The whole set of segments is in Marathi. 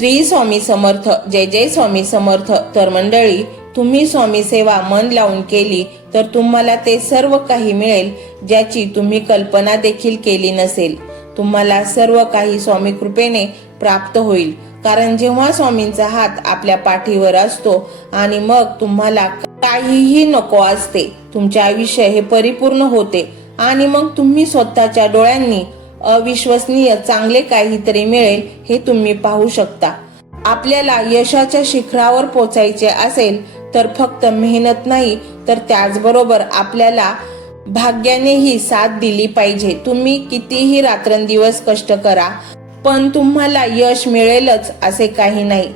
श्री स्वामी समर्थ जय जय स्वामी समर्थ तर मंडळी तुम्ही स्वामी सेवा मन लावून केली तर तुम्हाला ते सर्व काही मिळेल ज्याची तुम्ही कल्पना देखील केली नसेल. तुम्हाला सर्व काही स्वामी कृपेने प्राप्त होईल कारण जेव्हा स्वामींचा हात आपल्या पाठीवर असतो आणि मग तुम्हाला काहीही नको असते तुमचे आयुष्य हे परिपूर्ण होते आणि मग तुम्ही स्वतःच्या डोळ्यांनी अविश्वसनीय चांगले काहीतरी मिळेल हे तुम्ही पाहू शकता. आपल्याला यशाच्या शिखरावर पोचायचे असेल तर फक्त मेहनत नाही तर त्याचबरोबर आपल्याला भाग्यानेही साथ दिली पाहिजे. तुम्ही कितीही रात्रंदिवस कष्ट करा पण तुम्हाला यश मिळेलच असे काही नाही.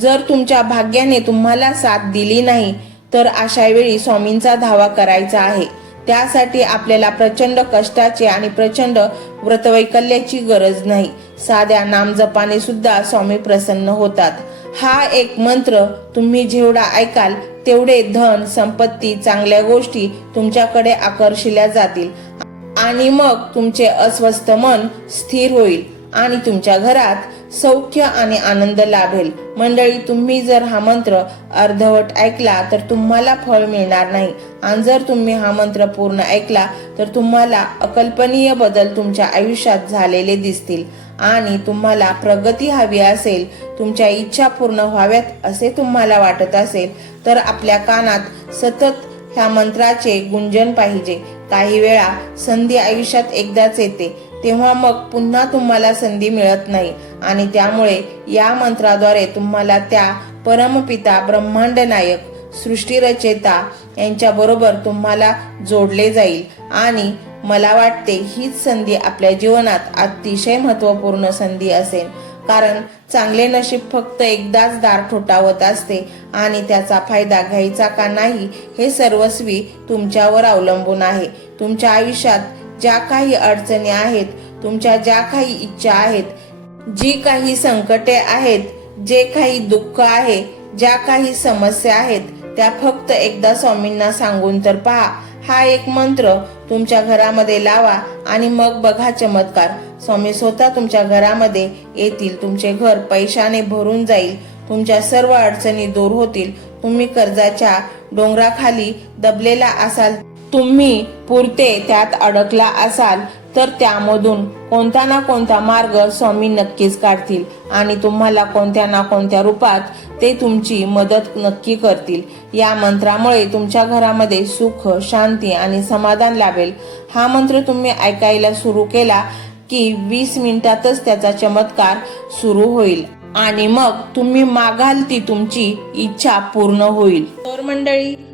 जर तुमच्या भाग्याने तुम्हाला साथ दिली नाही तर अशा वेळी स्वामींचा धावा करायचा आहे. त्यासाठी आपल्याला प्रचंड कष्टाची आणि प्रचंड व्रतवैकल्याची गरज नाही. साध्या नामजपाने सुद्धा स्वामी प्रसन्न होतात. हा एक मंत्र तुम्ही जेवढा ऐकाल तेवढे धन संपत्ती चांगल्या गोष्टी तुमच्याकडे आकर्षिल्या जातील. आणि मग तुमचे अस्वस्थ मन स्थिर होईल आणि तुमच्या घरात सौख्य आणि आनंद लाभेल. मंडळी तुम्ही जर हा मंत्र अर्धवट ऐकला तर तुम्हाला फळ मिळणार नाही. आणि जर तुम्ही हा मंत्र पूर्ण ऐकला तर तुम्हाला अकल्पनीय बदल तुमच्या आयुष्यात झालेले दिसतील. आणि तुम्हाला प्रगती हवी असेल तुमच्या इच्छा पूर्ण व्हाव्यात असे तुम्हाला वाटत असेल तर आपल्या कानात सतत ह्या मंत्राचे गुंजन पाहिजे. काही वेळा संधी आयुष्यात एकदाच येते. तेव्हा मग पुन्हा तुम्हाला संधी मिळत नाही. आणि त्यामुळे या मंत्राद्वारे तुम्हाला त्या परमपिता ब्रह्मांड नायक सृष्टीरचेता यांच्याबरोबर तुम्हाला जोडले जाईल. आणि मला वाटते हीच संधी आपल्या जीवनात अतिशय महत्त्वपूर्ण संधी असेल. कारण चांगले नशीब फक्त एकदाच दार ठोठावत असते आणि त्याचा फायदा घ्यायचा का नाही हे सर्वस्वी तुमच्यावर अवलंबून आहे. तुमच्या आयुष्यात ज्या काही अडचणी आहेत तुमच्या ज्या काही इच्छा आहेत जी काही संकटे आहेत जे काही दुःख आहे ज्या काही समस्या आहेत त्या फक्त एकदा स्वामींना सांगून तर पहा. हा एक मंत्र तुमच्या घरामध्ये लावा आणि मग बघा चमत्कार. स्वामी स्वतः तुमच्या घरामध्ये येतील तुमचे घर पैशाने भरून जाईल तुमच्या सर्व अडचणी दूर होतील. तुम्ही कर्जाच्या डोंगराखाली दबलेला असाल तुम्ही पुरते त्यात अडकला असाल तर त्यामधून कोणता ना कोणता मार्ग स्वामी नक्कीच काढतील आणि तुम्हाला कोणत्या ना कोणत्या रूपात ते तुमची मदत नक्की करतील. या मंत्रामुळे तुमच्या घरामध्ये सुख शांती आणि समाधान लाभेल. हा मंत्र तुम्ही ऐकायला सुरू केला की वीस मिनिटातच त्याचा चमत्कार सुरू होईल आणि मग तुम्ही मागाल ती तुमची इच्छा पूर्ण होईल. तर मंडळी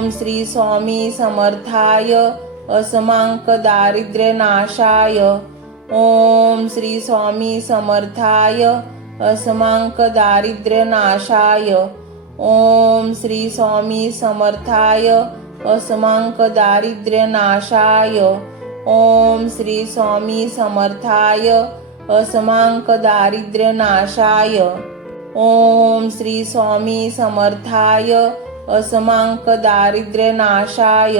ओम श्री स्वामी समर्थाय असमांक दारिद्र्य नाशाय ओम श्री स्वामी समर्थाय असमांक दारिद्र्य नाशाय ओम श्री स्वामी समर्थाय असमांक दारिद्र्य नाशाय ओम श्री स्वामी समर्थाय असमांक दारिद्र्य नाशाय ओम श्री स्वामी समर्थाय असमांक दारिद्र्यनाशाय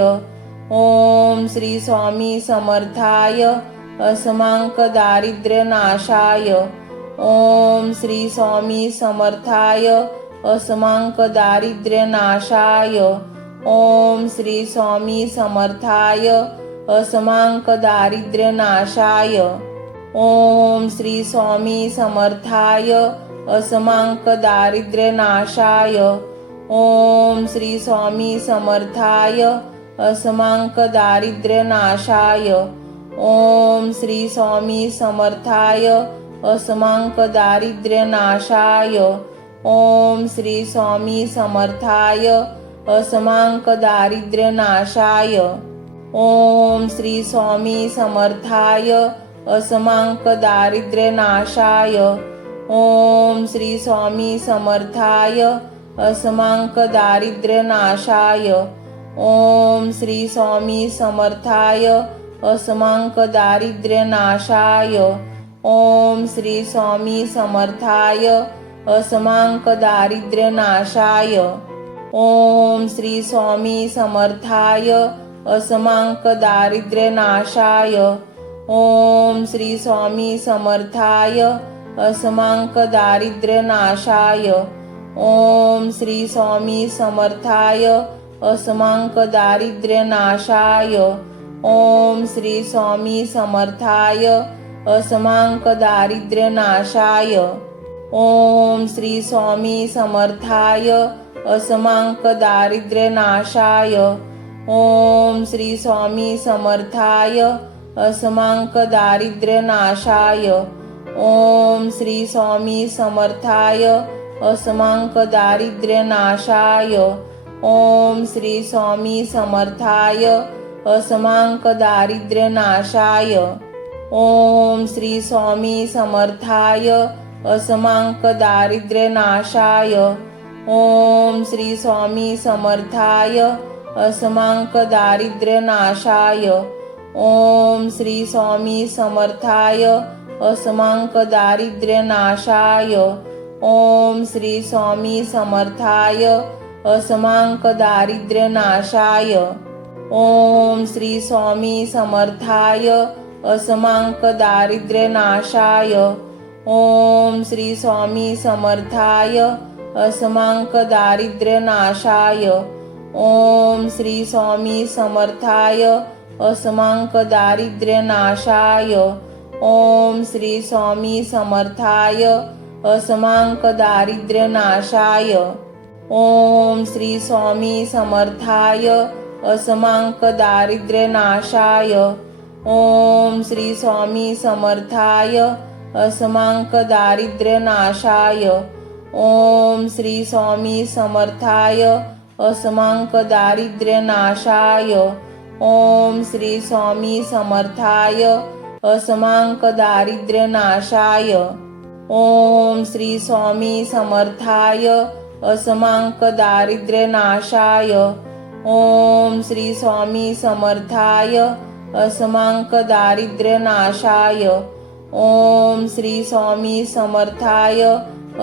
ओम श्री स्वामी समर्थाय। असमांक दारिद्र्यनाशाय ओम श्री स्वामी समर्थाय। असमांक दारिद्र्यनाशाय ओम श्री स्वामी समर्थाय। असमांक दारिद्र्यनाशाय ओम श्री स्वामी समर्थाय। असमांक दारिद्र्यनाशाय ओम श्री स्वामी समर्थाय असमांक दारिद्र्यनाशाय ओम श्री स्वामी समर्थाय असमांक दारिद्र्यनाशाय ओम श्री स्वामी समर्थाय असमांक दारिद्र्यनाशाय ओम श्री स्वामी समर्थाय असमांक दारिद्र्यनाशाय ओम श्री स्वामी समर्थाय असमांक दारिद्र्यनाशाय ओम श्री स्वामी समर्थाय। असमांक दारिद्र्यनाशाय ओम श्री स्वामी समर्थाय। असमांक दारिद्र्यनाशाय ओम श्री स्वामी समर्थाय। असमांक दारिद्र्यनाशाय ओम श्री स्वामी समर्थाय। असमांक दारिद्र्यनाशाय ओम श्री स्वामी समर्थाय असमांक दारिद्र्यनाशाय ओम श्री स्वामी समर्थाय असमांक दारिद्र्यनाशाय ओम श्री स्वामी समर्थाय असमांक दारिद्र्यनाशाय ओम श्री स्वामी समर्थाय असमांक दारिद्र्यनाशाय ओम श्री स्वामी समर्थाय असमांक दारिद्र्यनाशाय ओम श्री स्वामी समर्थाय। असमांक दारिद्र्यनाशाय ओम श्री स्वामी समर्थाय। असमांक दारिद्र्यनाशाय ओम श्री स्वामी समर्थाय। असमांक दारिद्र्यनाशाय ओम श्री स्वामी समर्थाय। असमांक दारिद्र्यनाशाय ओम श्री स्वामी समर्थाय असमांक दारिद्र्यनाशाय ओम श्री स्वामी समर्थाय असमांक दारिद्र्यनाशाय ओम श्री स्वामी समर्थाय असमांक दारिद्र्यनाशाय ओम श्री स्वामी समर्थाय असमांक दारिद्र्यनाशाय ओम श्री स्वामी समर्थाय असमांक दारिद्र्यनाशाय ओम श्री स्वामी समर्थाय असमांक दारिद्र्यनाशाय ओम श्री स्वामी समर्थाय असमांक दारिद्र्यनाशाय ओम श्री स्वामी समर्थाय असमांक दारिद्र्यनाशाय ओम श्री स्वामी समर्थाय असमांक दारिद्र्यनाशाय ओम श्री स्वामी समर्थाय असमांक दारिद्र्यनाशाय ओम श्री स्वामी समर्थाय असमांक दारिद्र्यनाशाय ओम श्री स्वामी समर्थाय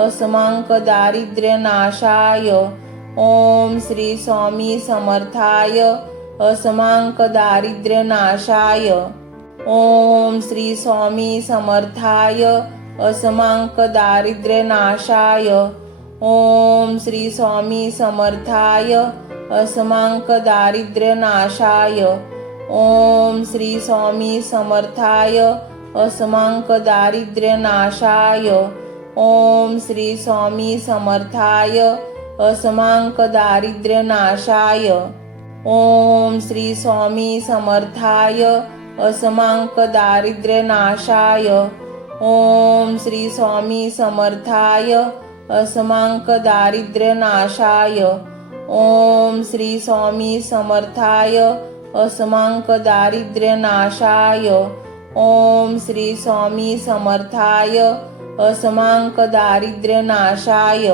असमांक दारिद्र्यनाशाय ओम श्री स्वामी समर्थाय असमांक दारिद्र्यनाशाय ओम श्री स्वामी समर्थाय असमांक दारिद्र्यनाशाय ओम श्री स्वामी समर्थाय असमांक दारिद्र्यनाशाय ओम श्री स्वामी समर्थाय असमांक दारिद्र्यनाशाय ओम श्री स्वामी समर्थाय असमांक दारिद्र्यनाशाय ओम श्री स्वामी समर्थाय असमांक दारिद्र्यनाशाय ओम श्री स्वामी समर्थाय असमांक दारिद्र्यनाशाय ओम श्री स्वामी समर्थाय असमांक दारिद्र्यनाशाय ओम श्री स्वामी समर्थाय असमांक दारिद्र्यनाशाय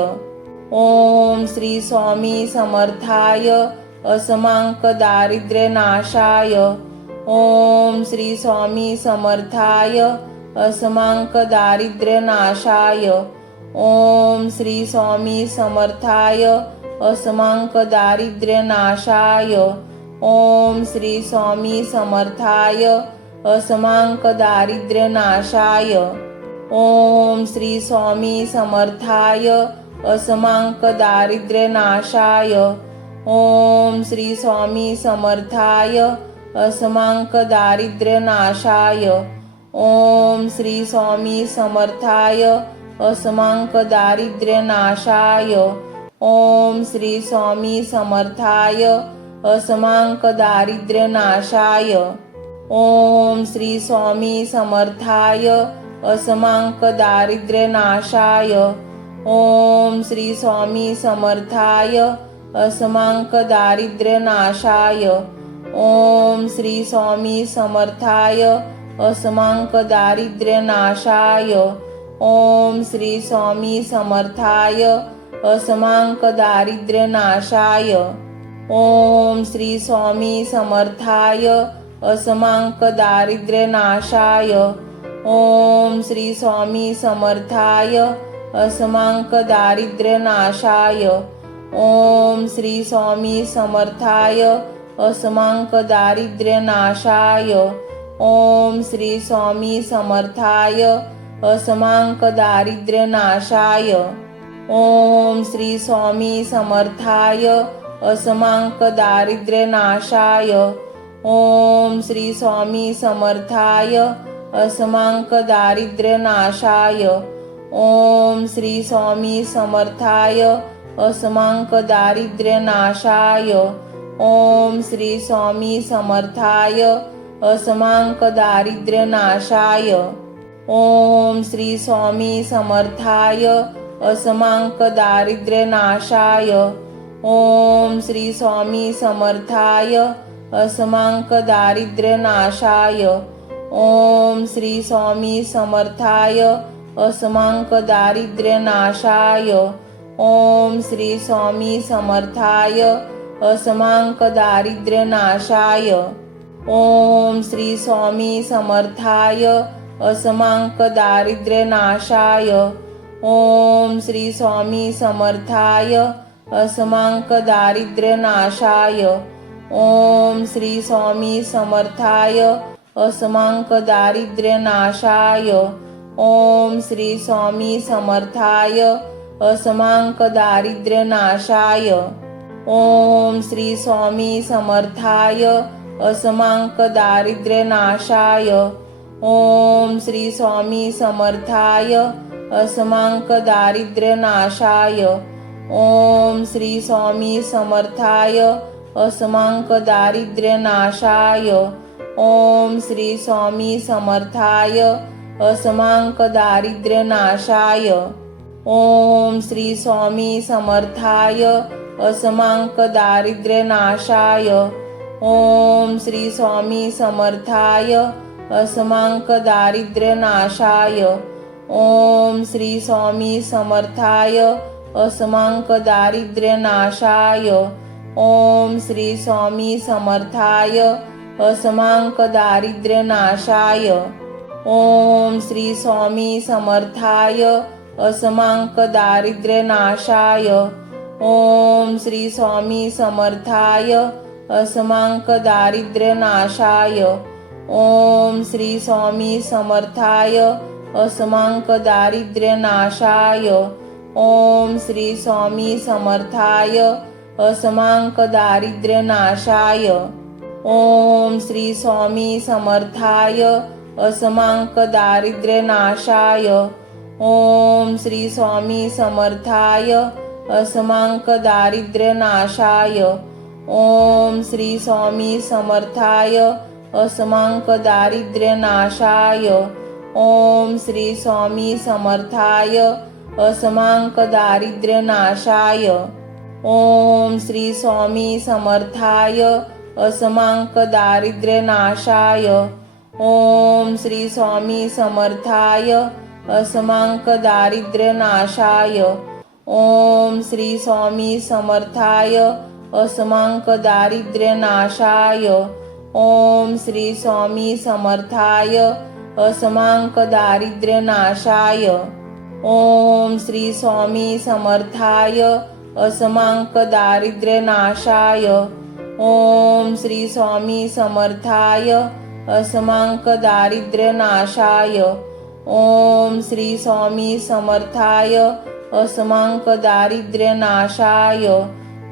ओम श्री स्वामी समर्थाय असमांक दारिद्र्यनाशाय ओम श्री स्वामी समर्थाय असमांक दारिद्र्यनाशाय ओम श्री स्वामी समर्थाय असमांक दारिद्र्य नाशाय ओम श्री स्वामी समर्थाय असमांक दारिद्र्य नाशाय ओम श्री स्वामी समर्थाय असमांक दारिद्र्य नाशाय ओम श्री स्वामी समर्थाय असमांक दारिद्र्य नाशाय ओम श्री स्वामी समर्थाय असमांक दारिद्र्य नाशाय ओम श्री स्वामी समर्थाय असमांक दारिद्र्य नाशाय ओम श्री स्वामी समर्थाय असमांक दारिद्र्य नाशाय ओम श्री स्वामी समर्थाय असमांक दारिद्र्य नाशाय ओम श्री स्वामी समर्थाय अस्मांक दारिद्र्य नाशाय ओम श्री स्वामी समर्थाय। अस्मांक दारिद्र्य नाशाय ओम श्री स्वामी समर्थाय। असमांक दारिद्र्य नाशाय ओम श्री स्वामी समर्थाय। अस्मांक दारिद्र्य नाशाय ओम श्री स्वामी समर्थाय। अस्मांक दारिद्र्य नाशाय ओम श्री स्वामी समर्थाय असमांक दारिद्र्य नाशाय ओम श्री स्वामी समर्थाय असमांक दारिद्र्य नाशाय ओम श्री स्वामी समर्थाय असमांक दारिद्र्य नाशाय ओम श्री स्वामी समर्थाय असमांक दारिद्र्य नाशाय ओम श्री स्वामी समर्थाय असमांक दारिद्र्य नाशाय ओम श्री स्वामी समर्थाय असमांक दारिद्र्य नाशाय ओम श्री स्वामी समर्थाय असमांक दारिद्र्य नाशाय ओम श्री स्वामी समर्थाय असमांक दारिद्र्य नाशाय ओम श्री स्वामी समर्थाय असमांक दारिद्र्य नाशाय ओम श्री स्वामी समर्थाय असमांक दारिद्र्य नाशाय ओम श्री स्वामी समर्थाय असमांक दारिद्र्य नाशाय ओम श्री स्वामी समर्थाय असमांक दारिद्र्य नाशाय ओम श्री स्वामी समर्थाय असमांक दारिद्र्य नाशाय ओम श्री स्वामी समर्थाय असमांक दारिद्र्य नाशाय ओम श्री स्वामी समर्थाय। असमांक दारिद्र्य नाशाय ओम श्री स्वामी समर्थाय। असमांक दारिद्र्य नाशाय ओम श्री स्वामी समर्थाय। असमांक दारिद्र्य नाशाय ओम श्री स्वामी समर्थाय। असमांक दारिद्र्य नाशाय ओम श्री स्वामी समर्थाय असमांक दारिद्र्य नाशाय ओम श्री स्वामी समर्थाय असमांक दारिद्र्य नाशाय ओम श्री स्वामी समर्थाय असमांक दारिद्र्य नाशाय ओम श्री स्वामी समर्थाय असमांक दारिद्र्य नाशाय ओम श्री स्वामी समर्थाय असमांक दारिद्र्य नाशाय ओम श्री स्वामी समर्थाय। असमांक दारिद्र्य नाशाय ओम श्री स्वामी समर्थाय। असमांक दारिद्र्य नाशाय ओम श्री स्वामी समर्थाय। असमांक दारिद्र्य नाशाय ओम श्री स्वामी समर्थाय। असमांक दारिद्र्य नाशाय ओम श्री स्वामी समर्थाय असमांक दारिद्र्य नाशाय ओम श्री स्वामी समर्थाय असमांक दारिद्र्य नाशाय ओम श्री स्वामी समर्थाय असमांक दारिद्र्य नाशाय ओम श्री स्वामी समर्थाय असमांक दारिद्र्य नाशाय ओम श्री स्वामी समर्थाय असमांक दारिद्र्य नाशाय. ओम श्री स्वामी समर्थाय. असमांक दारिद्र्य नाशाय. ओम श्री स्वामी समर्थाय. असमांक दारिद्र्यनाशाय ओम श्री स्वामी समर्थाय. असमांक दारिद्र्यनाशाय ओम श्री स्वामी समर्थाय. असमांक दारिद्र्यनाशाय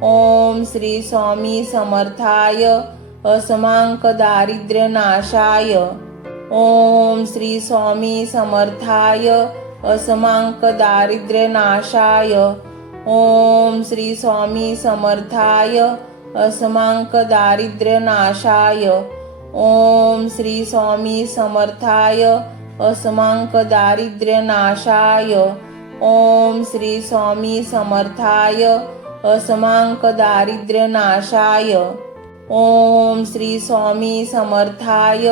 ओम श्री स्वामी समर्थाय असमांक दारिद्र्यनाशाय ओम श्री स्वामी समर्थाय असमांक दारिद्र्यनाशाय ओम श्री स्वामी समर्थाय असमांक दारिद्र्यनाशाय ओम श्री स्वामी समर्थाय असमांक दारिद्र्यनाशाय ओम श्री स्वामी समर्थाय असमांक दारिद्र्यनाशाय ओम श्री स्वामी समर्थाय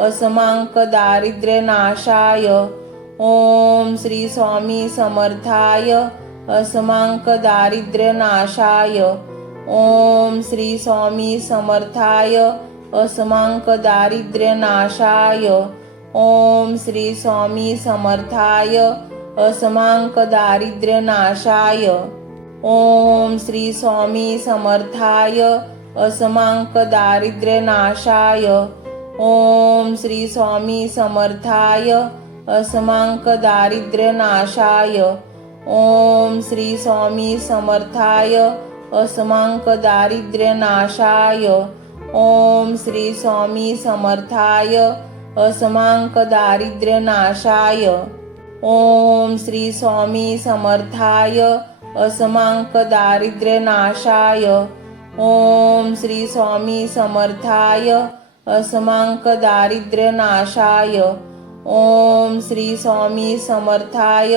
असमांक दारिद्र्यनाशाय ओम श्री स्वामी समर्थाय असमांक दारिद्र्यनाशाय ओम श्री स्वामी समर्थाय असमांक दारिद्र्यनाशाय ओम श्री स्वामी समर्थाय असमांक दारिद्र्यनाशाय ओम श्री स्वामी समर्थाय असमांक दारिद्र्यनाशाय ओम श्री स्वामी समर्थाय असमांक दारिद्र्यनाशाय ओम श्री स्वामी समर्थाय असमांक दारिद्र्यनाशाय ओम श्री स्वामी समर्थाय असमांक दारिद्र्यनाशाय ओम श्री स्वामी समर्थाय असमांक दारिद्र्यनाशाय ओम श्री स्वामी समर्थाय। असमांक दारिद्र्यनाशाय ओम श्री स्वामी समर्थाय।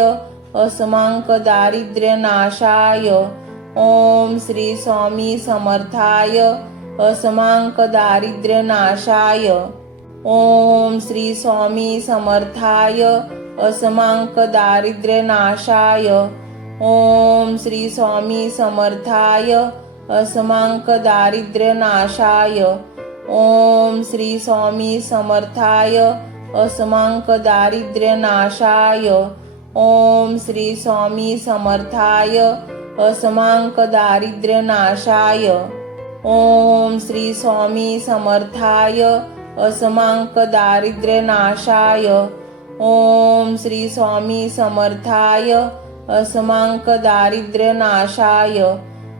असमांक दारिद्र्यनाशाय ओम श्री स्वामी समर्थाय। असमांक दारिद्र्यनाशाय ओम श्री स्वामी समर्थाय। असमांक दारिद्र्यनाशाय ओम श्री स्वामी समर्थाय असमांक दारिद्र्यनाशाय ओम श्री स्वामी समर्थाय असमांक दारिद्र्यनाशाय ओम श्री स्वामी समर्थाय असमांक दारिद्र्यनाशाय ओम श्री स्वामी समर्थाय असमांक दारिद्र्यनाशाय ओम श्री स्वामी समर्थाय असमांक दारिद्र्यनाशाय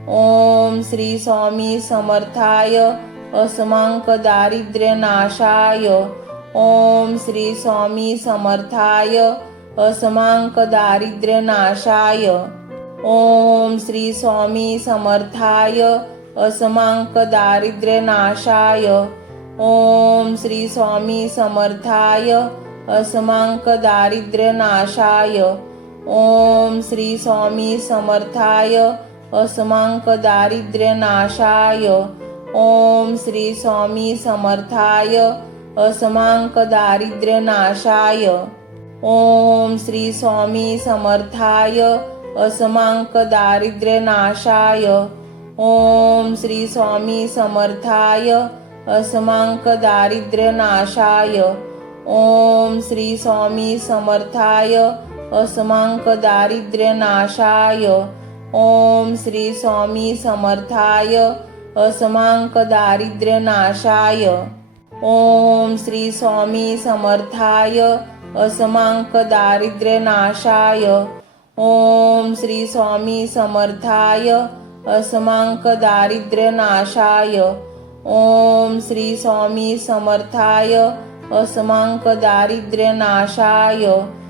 ओम श्री स्वामी समर्थाय असमांक दारिद्र्यनाशाय ओम श्री स्वामी समर्थाय असमांक दारिद्र्यनाशाय ओम श्री स्वामी समर्थाय असमांक दारिद्र्यनाशाय ओम श्री स्वामी समर्थाय असमांक दारिद्र्यनाशाय ओम श्री स्वामी समर्थाय असमांक दारिद्र्यनाशाय ओम श्री स्वामी समर्थाय असमांक दारिद्र्यनाशाय ओम श्री स्वामी समर्थाय असमांक दारिद्र्यनाशाय ओम श्री स्वामी समर्थाय असमांक दारिद्र्यनाशाय ओम श्री स्वामी समर्थाय असमांक दारिद्र्यनाशाय ओम श्री स्वामी समर्थाय। असमांक दारिद्र्यनाशाय ओम श्री स्वामी समर्थाय। असमांक दारिद्र्यनाशाय ओम श्री स्वामी समर्थाय। असमांक दारिद्र्यनाशाय ओम श्री स्वामी समर्थाय। असमांक दारिद्र्यनाशाय